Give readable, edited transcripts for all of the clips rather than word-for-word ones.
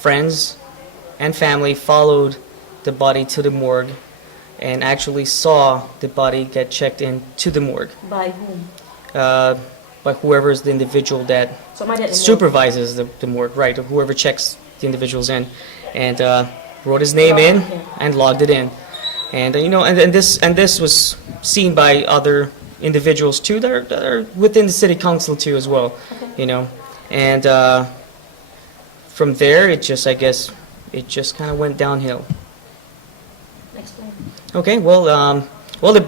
friends and family followed the body to the morgue and actually saw the body get checked into the morgue. By whom? By whoever is the individual that supervises the morgue, right, or whoever checks the individuals in, and wrote his name in and logged it in. And and this was seen by other individuals too that are within the city council too as well. Okay. And from there it just kind of went downhill. Explain. Okay, well the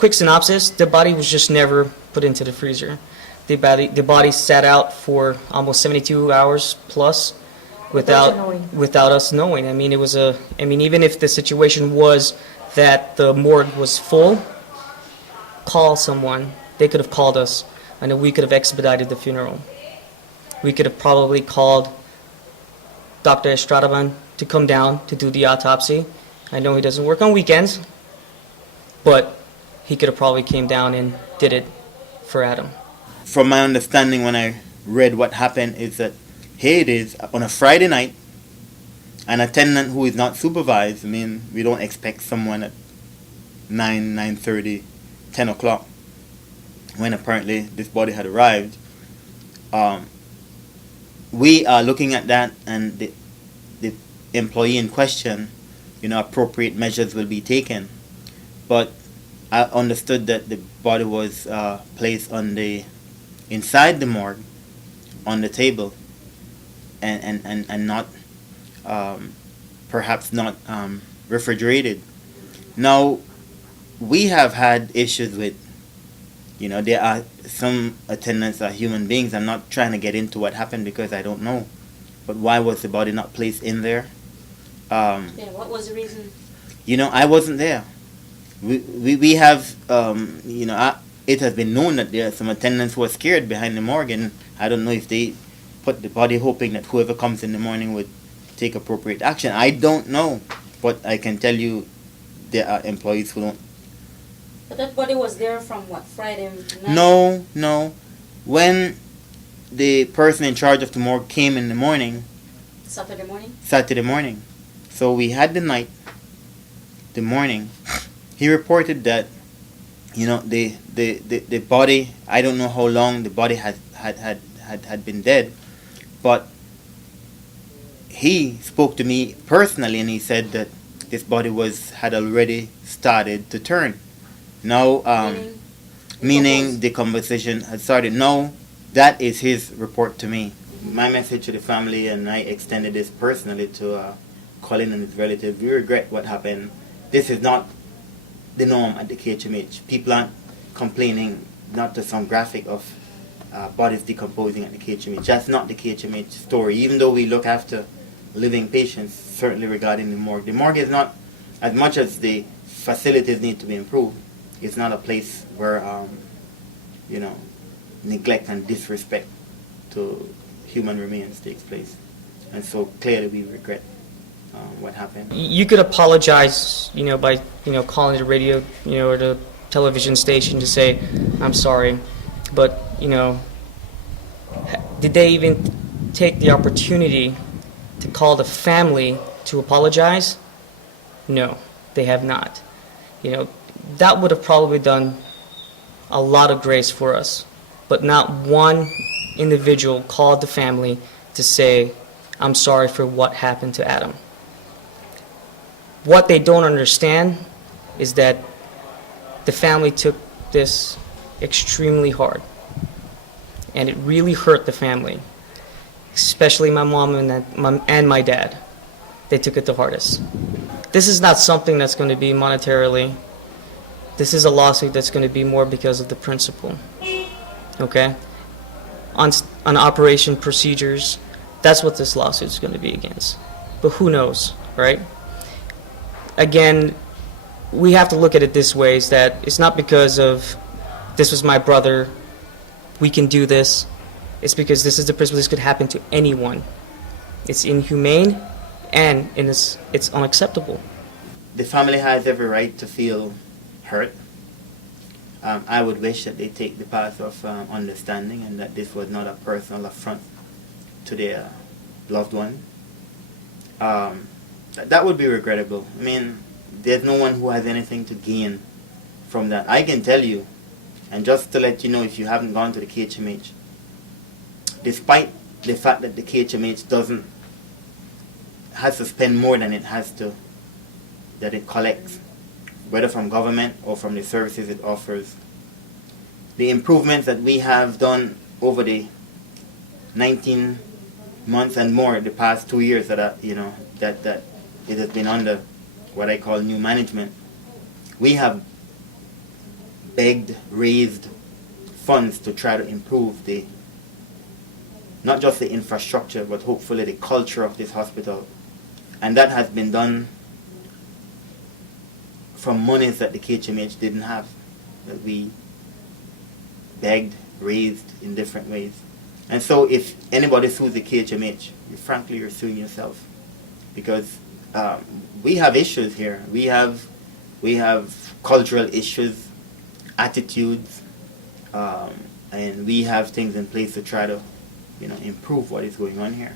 quick synopsis: the body was just never put into the freezer. The body sat out for almost 72 hours plus without us knowing. I mean, even if the situation was that the morgue was full, call someone. They could have called us, and we could have expedited the funeral. We could have probably called Dr. Estradaban to come down to do the autopsy. I know he doesn't work on weekends, but he could have probably came down and did it for Adam. From my understanding, when I read what happened, is that here it is on a Friday night, an attendant who is not supervised. I mean, we don't expect someone at 9:30, 10 o'clock, when apparently this body had arrived. We are looking at that, and the employee in question, appropriate measures will be taken. But I understood that the body was placed inside the morgue on the table, and not perhaps not refrigerated. Now, we have had issues with, there are some attendants are human beings. I'm not trying to get into what happened because I don't know. But why was the body not placed in there? What was the reason? I wasn't there. We have, it has been known that there are some attendants who are scared behind the morgue, and I don't know if they put the body hoping that whoever comes in the morning would take appropriate action. I don't know, but I can tell you there are employees who don't. But that body was there from what, Friday night? No. When the person in charge of the morgue came in the morning. Saturday morning? Saturday morning. So we had the morning. He reported that, the body, I don't know how long the body had been dead, but he spoke to me personally, and he said that this body had already started to turn. Now, meaning the conversation had started. No, that is his report to me. My message to the family, and I extended this personally to Colin and his relatives. We regret what happened. This is not the norm at the KHMH. People aren't complaining, not to some graphic, of bodies decomposing at the KHMH. That's not the KHMH story, even though we look after living patients, certainly regarding the morgue. The morgue is not, as much as the facilities need to be improved, it's not a place where, neglect and disrespect to human remains takes place. And so clearly we regret what happened. You could apologize, by, calling the radio, or the television station to say, I'm sorry. But, did they even take the opportunity to call the family to apologize? No, they have not. That would have probably done a lot of grace for us. But not one individual called the family to say, I'm sorry for what happened to Adam. What they don't understand is that the family took this extremely hard. And it really hurt the family, especially my mom and my dad. They took it the hardest. This is not something that's going to be monetarily. This is a lawsuit that's going to be more because of the principle. Okay? On operation procedures, that's what this lawsuit is going to be against. But who knows, right? Again, we have to look at it this way, is that it's not because of this was my brother, we can do this. It's because this is the principle. This could happen to anyone. It's inhumane, and it's unacceptable. The family has every right to feel hurt. I would wish that they take the path of understanding, and that this was not a personal affront to their loved one. that would be regrettable. I mean, there's no one who has anything to gain from that. I can tell you, and just to let you know, if you haven't gone to the KHMH, despite the fact that the KHMH has to spend more than it has to, that it collects, whether from government or from the services it offers, the improvements that we have done over the 19 months and more, the past 2 years that that it has been under what I call new management, we have begged, raised funds to try to improve not just the infrastructure, but hopefully the culture of this hospital. And that has been done from monies that the KHMH didn't have, that we begged, raised in different ways. And so if anybody sues the KHMH, frankly, you're suing yourself. Because we have issues here. We have cultural issues, attitudes, and we have things in place to try to improve what is going on here.